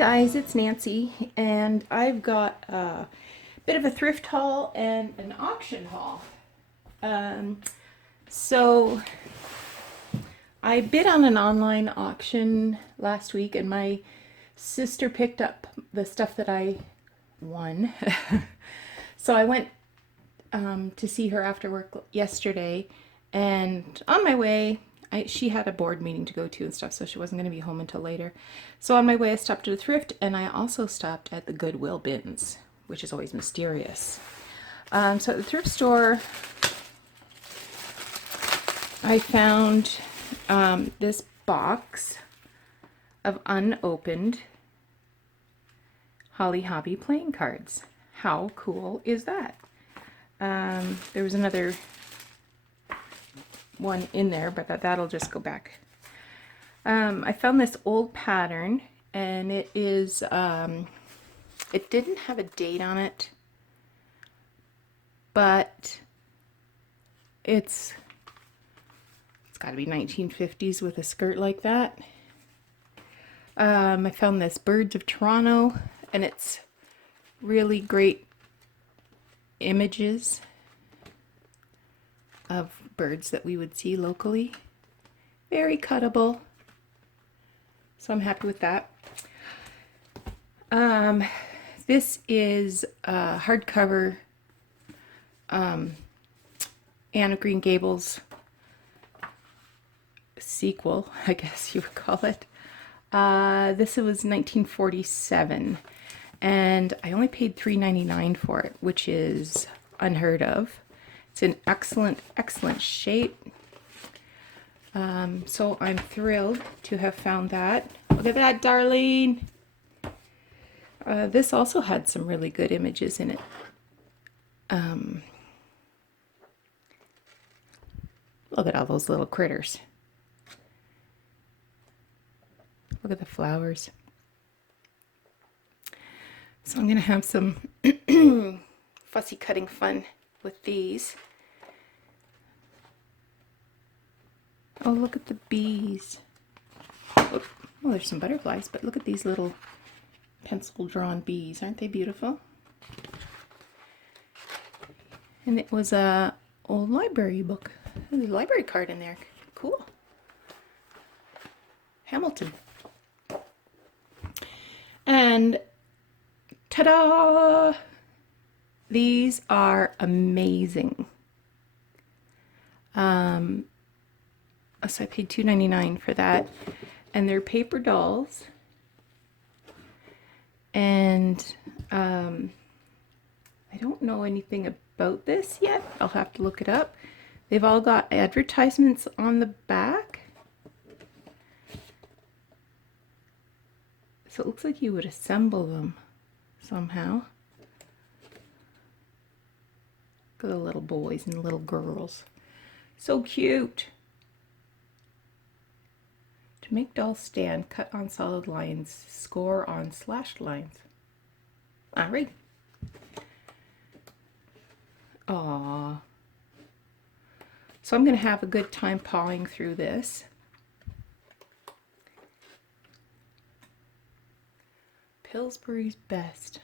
guys, it's Nancy, and I've got a bit of a thrift haul and an auction haul. So I bid on an online auction last week, and my sister picked up the stuff that I won. So I went to see her after work yesterday, and on my way, she had a board meeting to go to and stuff, so she wasn't going to be home until later. So on my way, I stopped at a thrift, and I also stopped at the Goodwill bins, which is always mysterious. So at the thrift store, I found this box of unopened Holly Hobby playing cards. How cool is that? There was another one in there, but that'll just go back. I found this old pattern, and it is it didn't have a date on it, but it's got to be 1950s with a skirt like that. I found this Birds of Toronto, and it's really great images of birds that we would see locally. Very cuttable. So I'm happy with that. This is a hardcover Anne of Green Gables sequel, I guess you would call it. This was 1947, and I only paid $3.99 for it, which is unheard of. It's in excellent shape. So I'm thrilled to have found that. Look at that, Darlene. This also had some really good images in it. Look at all those little critters. Look at the flowers. So I'm going to have some fussy cutting fun with these. Oh, look at the bees. Oh, well, there's some butterflies, but look at these little pencil drawn bees. Aren't they beautiful? And it was a old library book. There's a library card in there. Cool. Hamilton. And ta-da! These are amazing. So I paid $2.99 for that, and they're paper dolls. And I don't know anything about this yet. I'll have to look it up. They've all got advertisements on the back. So it looks like you would assemble them somehow. Look at the little boys and little girls. So cute. To make dolls stand, cut on solid lines, score on slashed lines. All right. Aww. So I'm going to have a good time pawing through this. Pillsbury's Best.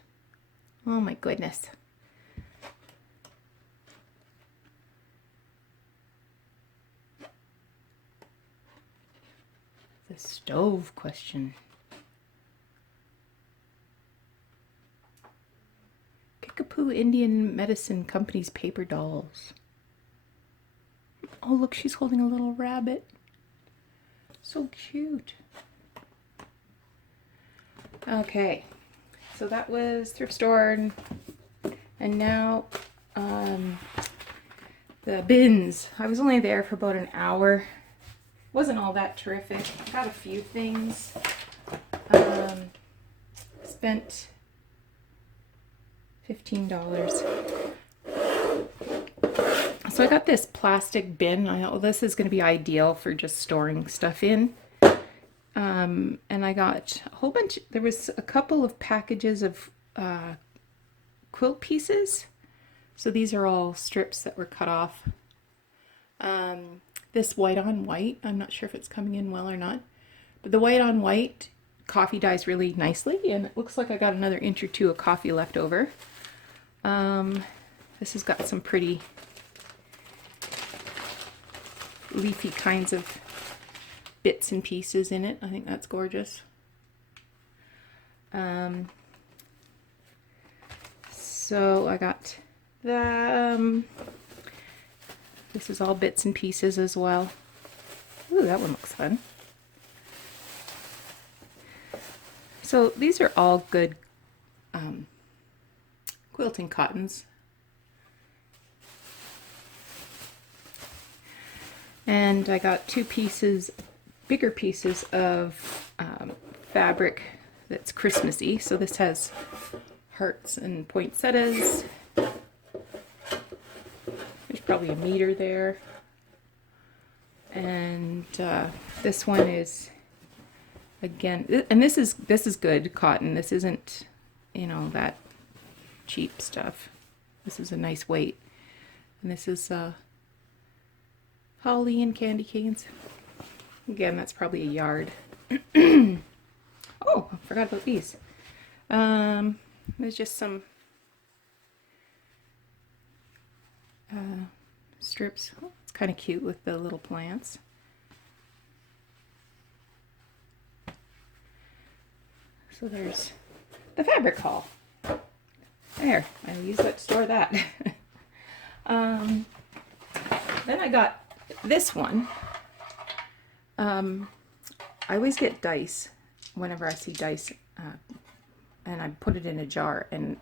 Oh my goodness. The stove question. Kickapoo Indian Medicine Company's paper dolls. Oh, look, she's holding a little rabbit. So cute. Okay, so that was thrift store, and now the bins. I was only there for about an hour. Wasn't all that terrific. Got a few things. Spent $15. So I got this plastic bin. This is going to be ideal for just storing stuff in. And I got a whole bunch. There was a couple of packages of quilt pieces. So these are all strips that were cut off. This white on white, I'm not sure if it's coming in well or not, but the white on white coffee dyes really nicely, and it looks like I got another inch or two of coffee left over. This has got some pretty leafy kinds of bits and pieces in it. I think that's gorgeous. So I got the, this is all bits and pieces as well. Ooh, that one looks fun. So these are all good quilting cottons. And I got two pieces, bigger pieces of fabric that's Christmassy. So this has hearts and poinsettias. There's probably a meter there. And this one is, again, and this is good cotton. This isn't, you know, that cheap stuff. This is a nice weight. And this is holly and candy canes. Again, that's probably a yard. Oh, I forgot about these. There's just some strips. Oh, it's kind of cute with the little plants. So there's the fabric haul. There, I'll use that to store that. Then I got this one. I always get dice whenever I see dice, and I put it in a jar, and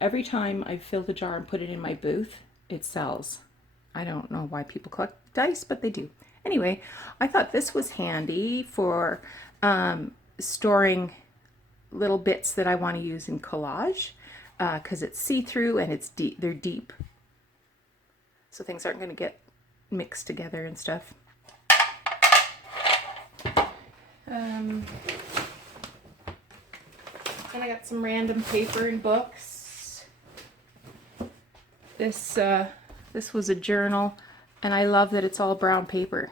every time I fill the jar and put it in my booth, it sells. I don't know why people collect dice, but they do. Anyway, I thought this was handy for storing little bits that I want to use in collage, because it's see-through and it's deep. They're deep, so things aren't going to get mixed together and stuff. And I got some random paper and books. This was a journal, and I love that it's all brown paper,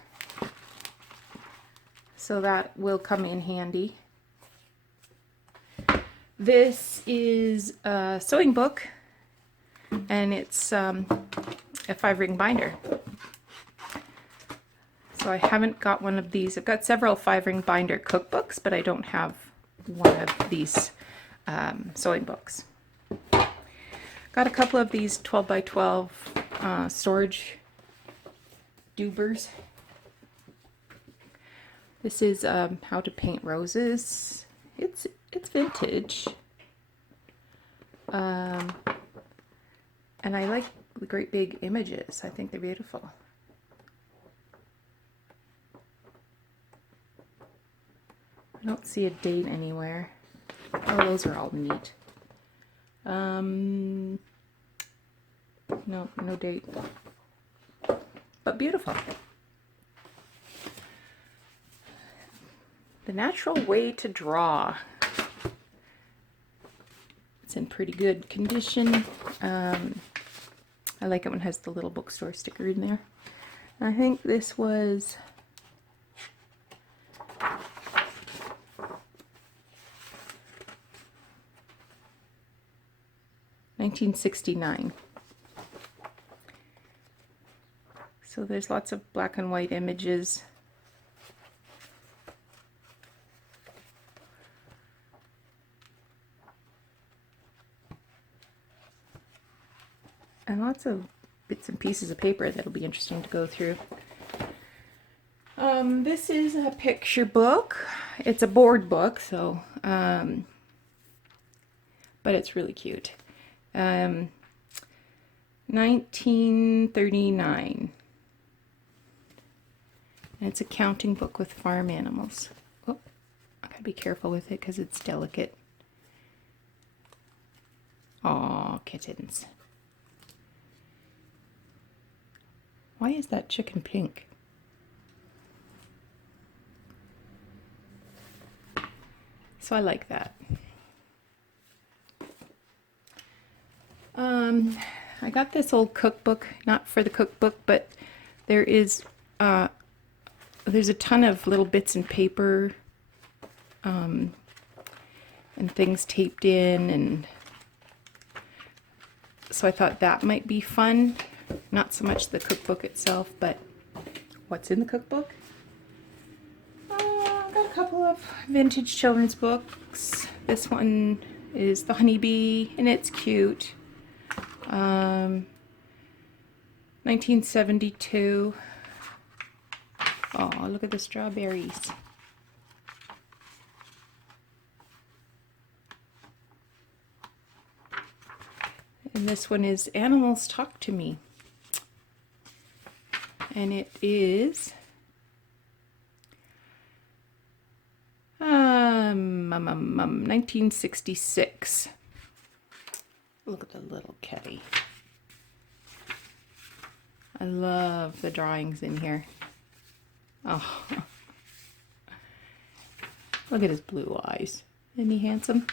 so that will come in handy. This is a sewing book, and it's a 5-ring binder. So I haven't got one of these. I've got several 5-ring binder cookbooks, but I don't have one of these sewing books. Got a couple of these 12 by 12 storage doobers. This is how to paint roses. It's vintage. And I like the great big images. I think they're beautiful. I don't see a date anywhere. Oh, those are all neat. No date. But beautiful. The Natural Way to Draw. It's in pretty good condition. I like it when it has the little bookstore sticker in there. I think this was $1969. So there's lots of black and white images. And lots of bits and pieces of paper that'll be interesting to go through. This is a picture book. It's a board book, so but it's really cute. 1939. And it's a counting book with farm animals. Oh, I gotta be careful with it because it's delicate. Aw, kittens. Why is that chicken pink? So I like that. I got this old cookbook, not for the cookbook, but there is there's a ton of little bits and paper and things taped in, and so I thought that might be fun. Not so much the cookbook itself, but what's in the cookbook. I've got a couple of vintage children's books. This one is The Honeybee, and it's cute. 1972. Oh, look at the strawberries. And this one is Animals Talk to Me. And it is 1966. Look at the little kitty. I love the drawings in here. Oh, look at his blue eyes. Isn't he handsome?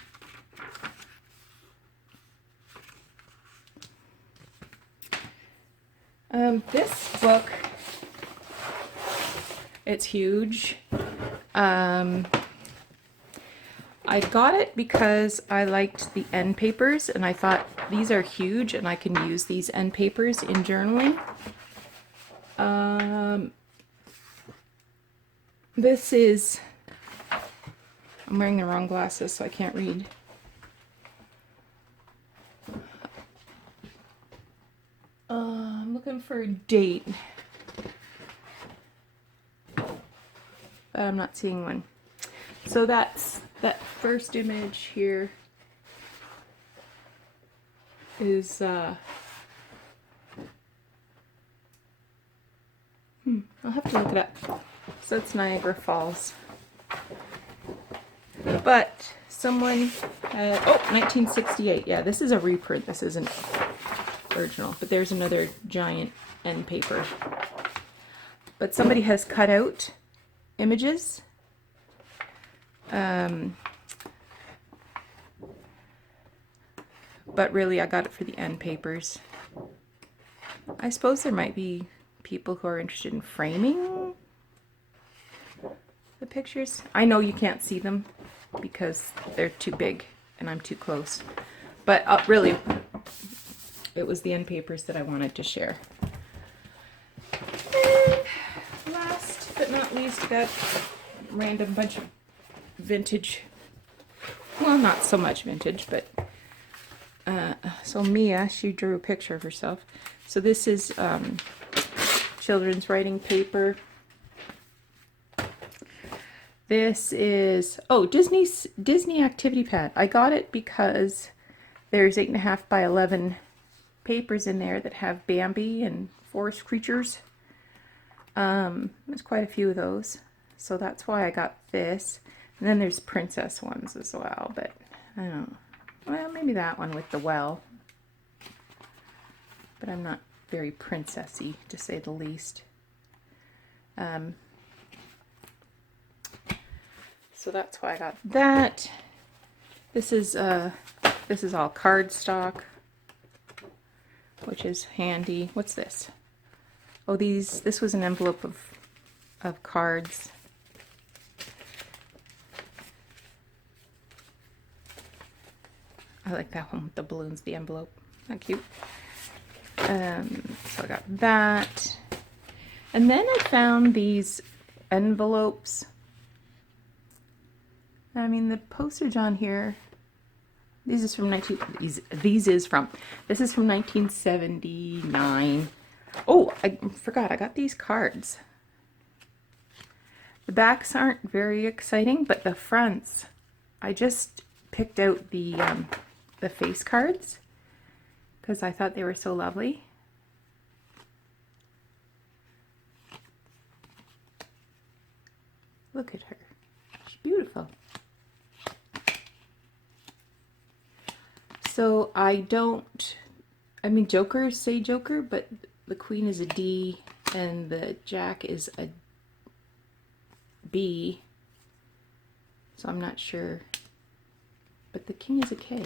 This book, it's huge. I got it because I liked the end papers, and I thought these are huge and I can use these end papers in journaling. This is, I'm wearing the wrong glasses so I can't read. I'm looking for a date, but I'm not seeing one. So that's that first image here is I'll have to look it up. So it's Niagara Falls. But someone had, 1968. Yeah, this is a reprint. This isn't original, but there's another giant end paper. But somebody has cut out images. But really I got it for the end papers. I suppose there might be people who are interested in framing the pictures. I know you can't see them because they're too big and I'm too close. But really, it was the end papers that I wanted to share. And last but not least, I got a random bunch of vintage, well, not so much vintage, but so Mia, she drew a picture of herself. So this is children's writing paper. This is, Disney activity pad. I got it because there's 8.5 by 11 papers in there that have Bambi and forest creatures. There's quite a few of those. So that's why I got this. And then there's princess ones as well, but I don't know. Well, maybe that one with the well. But I'm not very princessy, to say the least. So that's why I got that. This is all cardstock, which is handy. What's this? Oh, this was an envelope of cards. I like that one with the balloons, the envelope. Not cute. So I got that. And then I found these envelopes. I mean, the postage on here, this is from 1979. Oh, I forgot, I got these cards. The backs aren't very exciting, but the fronts, I just picked out the face cards because I thought they were so lovely. Look at her. She's beautiful. So jokers say joker, but the queen is a D and the jack is a B. So I'm not sure. But the king is a K.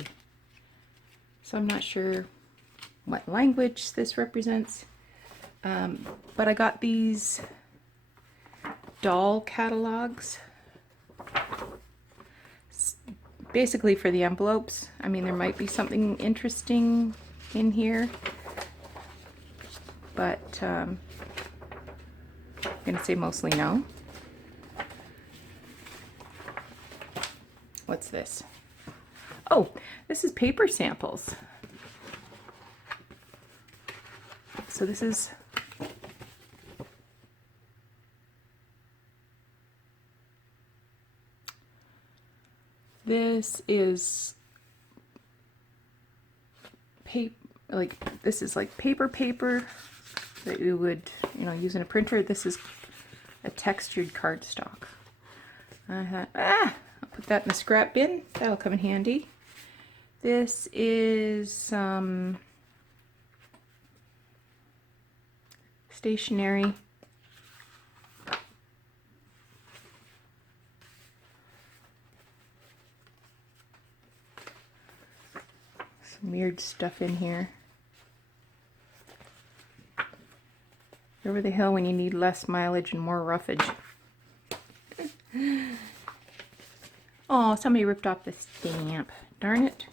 So I'm not sure what language this represents. But I got these doll catalogs. is basically for the envelopes. I mean, there might be something interesting in here, but I'm gonna say mostly no. What's this? Oh, this is paper samples. So this is paper, like this is like paper that you would, you know, use in a printer. This is a textured cardstock. I thought, I'll put that in the scrap bin. That'll come in handy. This is some stationery. Some weird stuff in here. Over the hill when you need less mileage and more roughage. Oh, somebody ripped off the stamp. Darn it.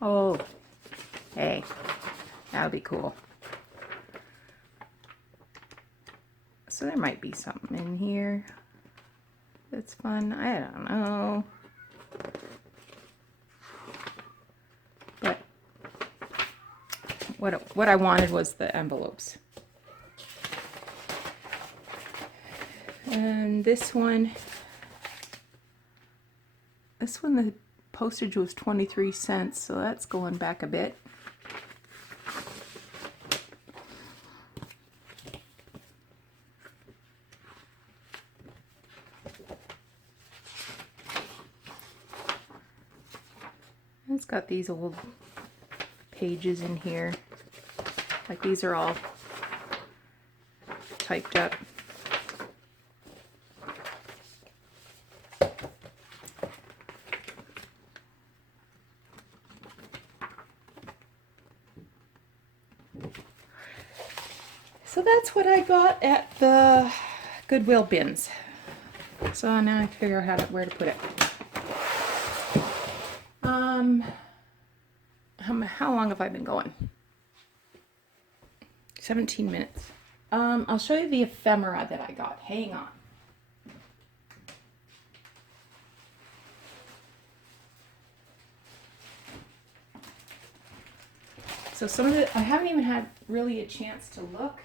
Oh, hey, that would be cool. So there might be something in here that's fun. I don't know. But what I wanted was the envelopes. And this one, the postage was 23 cents, so that's going back a bit. It's got these old pages in here. Like these are all typed up. So that's what I got at the Goodwill bins. So now I figure out where to put it. How long have I been going? 17 minutes. I'll show you the ephemera that I got. Hang on. So some of the, I haven't even had really a chance to look.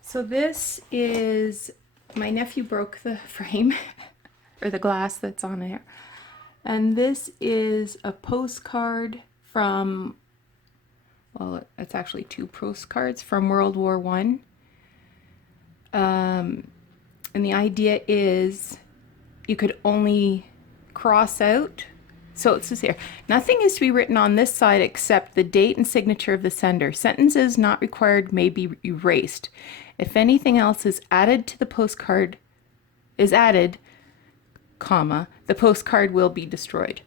So this is, my nephew broke the frame, or the glass that's on there. And this is a postcard from, well, it's actually 2 postcards from World War I. And the idea is you could only cross out, so it says here, nothing is to be written on this side except the date and signature of the sender. Sentences not required may be erased. If anything else is added to the postcard, comma, the postcard will be destroyed.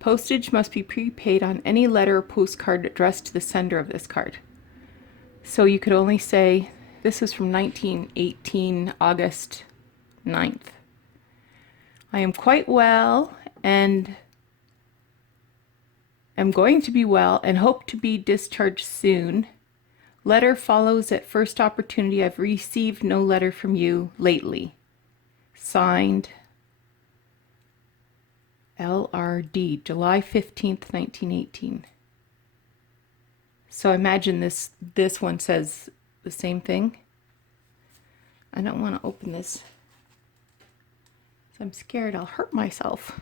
Postage must be prepaid on any letter or postcard addressed to the sender of this card. So you could only say, this was from 1918, August 9th. I am quite well and am going to be well and hope to be discharged soon. Letter follows at first opportunity. I've received no letter from you lately. Signed, LRD, July 15th, 1918. So I imagine this one says the same thing. I don't want to open this. I'm scared I'll hurt myself.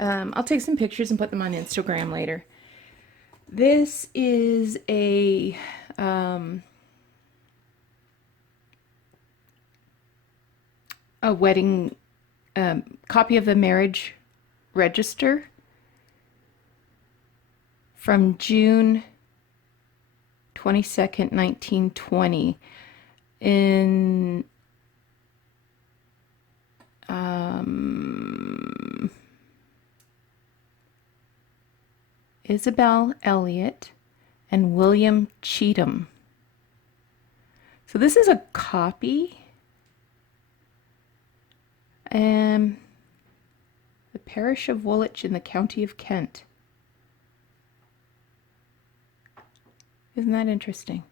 I'll take some pictures and put them on Instagram later. This is a wedding copy of the marriage register from June 22nd, 1920 in Isabel Elliott, and William Cheatham. So this is a copy. The parish of Woolwich in the county of Kent. Isn't that interesting?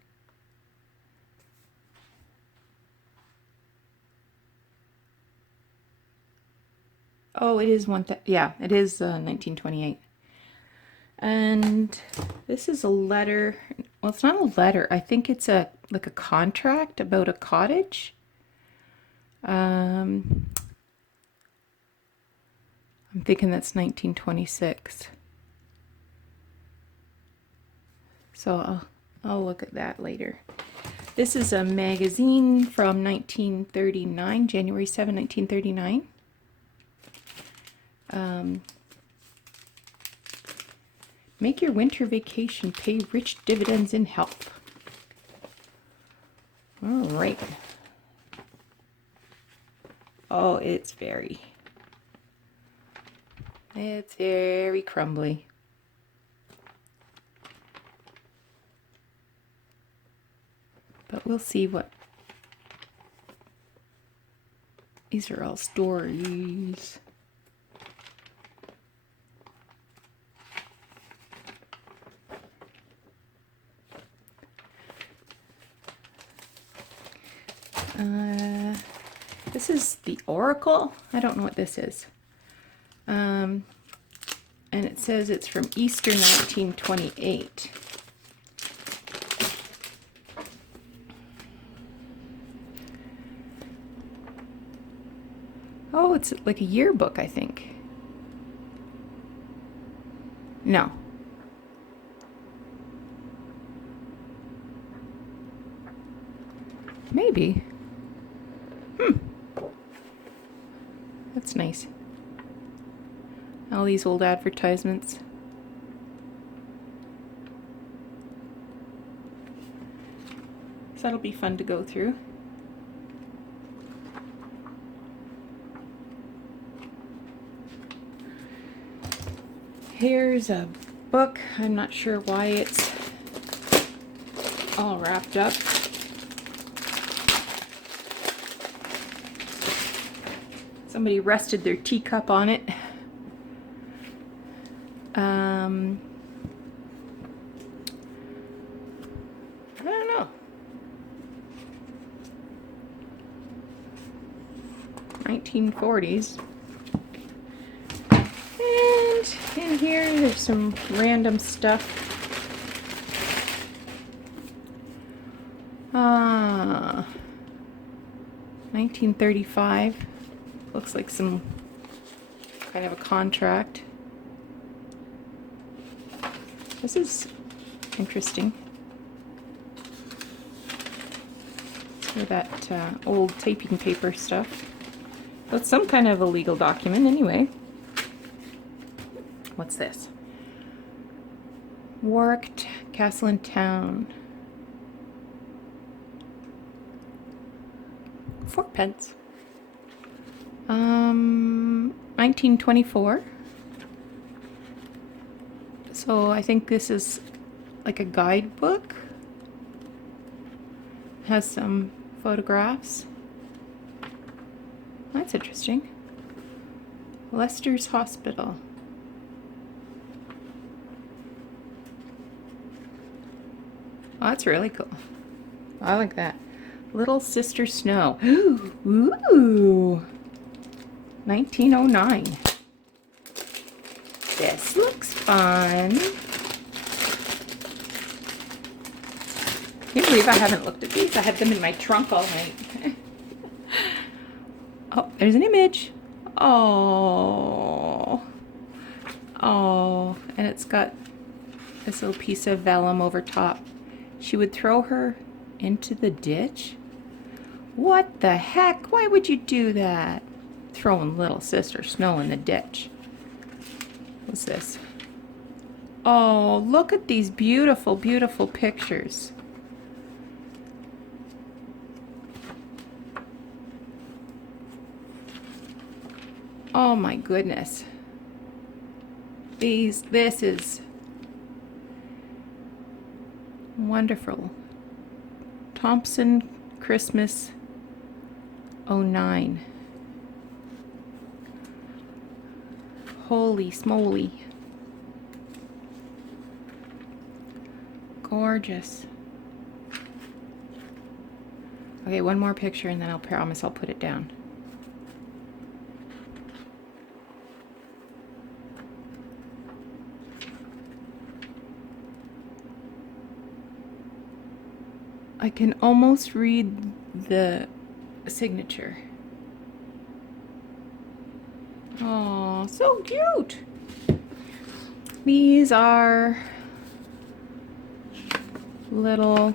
Oh, it is yeah, it is 1928. And this is a letter. Well, it's not a letter. I think it's like a contract about a cottage. I'm thinking that's 1926. So I'll look at that later. This is a magazine from 1939, January 7, 1939. Make your winter vacation pay rich dividends in health. All right. Oh, it's very crumbly. But we'll see what... These are all stories. This is the Oracle. I don't know what this is. And it says it's from Easter 1928. Oh, it's like a yearbook, I think. No. Maybe. That's nice. All these old advertisements. So that'll be fun to go through. Here's a book. I'm not sure why it's all wrapped up. Somebody rested their teacup on it. I don't know. 1940s. And in here there's some random stuff. 1935. Looks like some kind of a contract. This is interesting. For that old taping paper stuff. So it's some kind of a legal document anyway. What's this? Warwick Castle and Town. 4d. 1924. So I think this is like a guidebook. Has some photographs. That's interesting. Leicester's Hospital. Oh, that's really cool. I like that. Little Sister Snow. Ooh. 1909. This looks fun. Can't believe I haven't looked at these. I had them in my trunk all night. Oh, there's an image. Oh. Oh, and it's got this little piece of vellum over top. She would throw her into the ditch? What the heck? Why would you do that? Throwing little Sister Snow in the ditch. What's this? Oh, look at these beautiful, beautiful pictures. Oh my goodness. This is Wonderful. Thompson Christmas '09. Holy smoly. Gorgeous. Okay, one more picture and then I'll promise I'll put it down. I can almost read the signature. Oh, so cute. These are little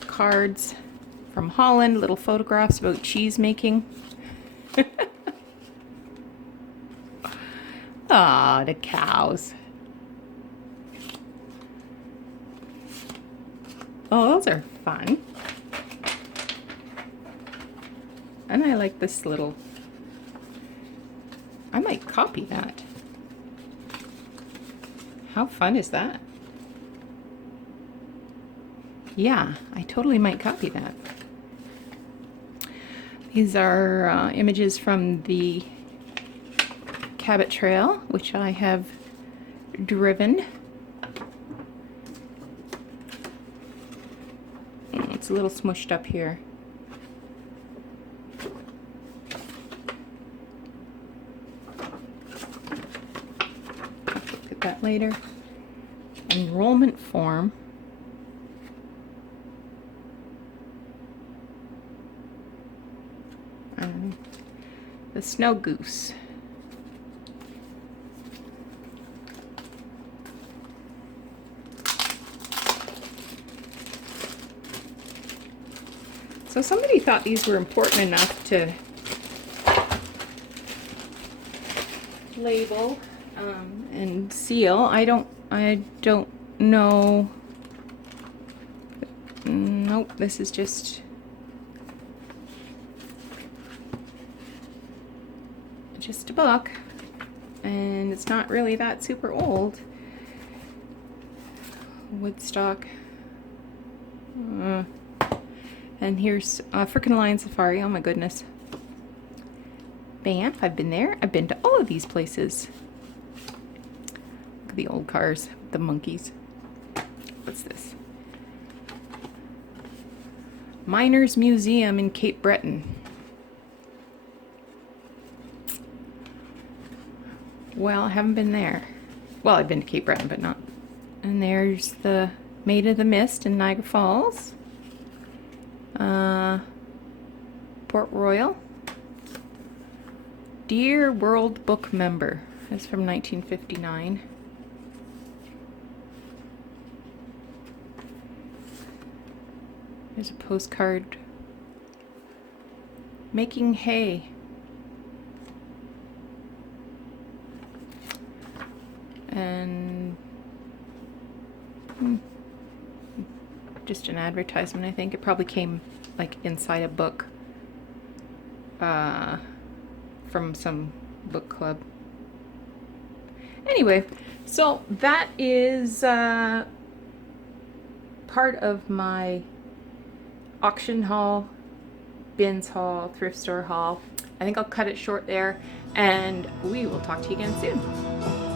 cards from Holland, little photographs about cheese making. Ah, the cows. Oh, those are fun. And I like this little, I might copy that. How fun is that? Yeah, I totally might copy that. These are images from the Cabot Trail, which I have driven. It's a little smushed up here. Look at that later. Enrollment form. The snow goose. So somebody thought these were important enough to label and seal. I don't know. Nope, this is just a book, and it's not really that super old. Woodstock. And here's African Lion Safari. Oh my goodness. Banff, I've been there. I've been to all of these places. Look at the old cars, the monkeys. What's this? Miners Museum in Cape Breton. Well, I haven't been there. Well, I've been to Cape Breton, but not. And there's the Maid of the Mist in Niagara Falls. Port Royal. Dear World Book Member. That's from 1959. There's a postcard. Making hay. And just an advertisement, I think. It probably came like inside a book from some book club. Anyway, so that is part of my auction haul, bins haul, thrift store haul. I think I'll cut it short there, and we will talk to you again soon.